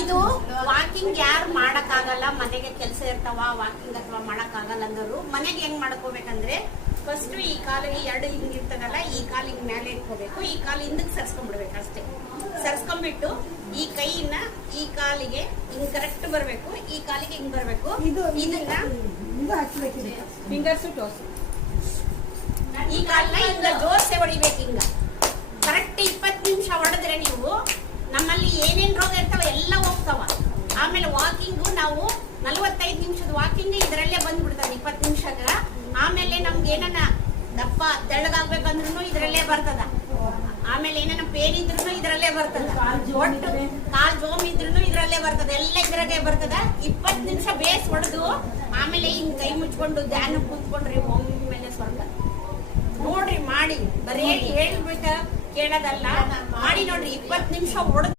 ಇದು ವಾಕಿಂಗ್ ಯಾರು ಮಾಡಕ್ಕಾಗಲ್ಲ ಮನೆಗೆ ಕೆಲಸ ಇರ್ತಾವ ವಾಕಿಂಗ್ ಅಥವಾ ಮಾಡಕ್ಕಾಗಲ್ಲ ಅಂದರು. ಮನೆಗೆ ಹೆಂಗ್ ಮಾಡ್ಕೋಬೇಕಂದ್ರೆ ಫಸ್ಟ್ ಈ ಕಾಲು ಎರಡು ಹಿಂಗ್ ಇರ್ತದಲ್ಲ ಈ ಕಾಲು ಹಿಂಗ್ ಮೇಲೆ ಇಟ್ಕೋಬೇಕು ಈ ಕಾಲು ಹಿಂದಕ್ಕೆ ಸರ್ಸ್ಕೊಂಡ್ಬಿಡ್ಬೇಕು ಅಷ್ಟೇ. ಸರ್ಸ್ಕೊಂಡ್ಬಿಟ್ಟು ಈ ಕೈನ ಈ ಕಾಲಿಗೆ ಹಿಂಗ್ ಕರೆಕ್ಟ್ ಬರ್ಬೇಕು ಈ ಕಾಲಿಗೆ ಹಿಂಗ್ ಬರ್ಬೇಕು. ಇದು ಇದನ್ನ ಫಿಂಗರ್ಸ್ ಟೋಸ್ ಈ ಕಾಲನ್ನ ಹಿಂಗ ಜೋರ್ಸೆ ಹೊಡಿಬೇಕು ಹಿಂಗ ಕರೆಕ್ಟ್ ಇಪ್ಪತ್ತು ನಿಮಿಷ ಹೊಡೆದ್ರೆ ನೀವು ನಮ್ಮಲ್ಲಿ ಏನೇನ್ ರೋಗ ಇರ್ತಾವ ಎಲ್ಲ ಹೋಗ್ತಾವ ಆಮೇಲೆ ವಾಕಿಂಗು ನಾವು ನಲವತ್ತೈದು ನಿಮಿಷದ ವಾಕಿಂಗ್ ಇದರಲ್ಲೇ ಬಂದ್ಬಿಡ್ತಾನೆ ಇಪ್ಪತ್ತು ನಿಮಿಷಗಳ. ಆಮೇಲೆ ನಮ್ಗೆ ಏನನ್ನ ದಪ್ಪ ತೆಳ್ಳಗಾಗ್ಬೇಕಂದ್ರೂ ಇದರಲ್ಲೇ ಬರ್ತದ. ಆಮೇಲೆ ಏನನ್ನ ಪೇನ್ ಇದ್ರು ಇದರಲ್ಲೇ ಬರ್ತದ. ಒಟ್ಟು ಕಾಲ್ ಜೋಮ್ ಇದ್ರು ಇದರಲ್ಲೇ ಬರ್ತದ. ಎಲ್ಲ ಇದ್ರಾಗೆ ಬರ್ತದ. ಇಪ್ಪತ್ತು ನಿಮಿಷ ಬೇಸ್ ಹೊಡೆದು ಆಮೇಲೆ ಹಿಂಗ್ ಕೈ ಮುಚ್ಕೊಂಡು ಧ್ಯಾನ ಕೂತ್ಕೊಂಡ್ರಿ ಒಮ್ಮೆಲೆ ಸ್ವರ್ಗ ನೋಡ್ರಿ, ಮಾಡಿ. ಬರೀ ಹೇಳ್ಬೇಕ ಕೇಳೋದಲ್ಲ. ಮಾಡಿ ನೋಡ್ರಿ, ಇಪ್ಪತ್ತು ನಿಮಿಷ ಹೊಡೆದು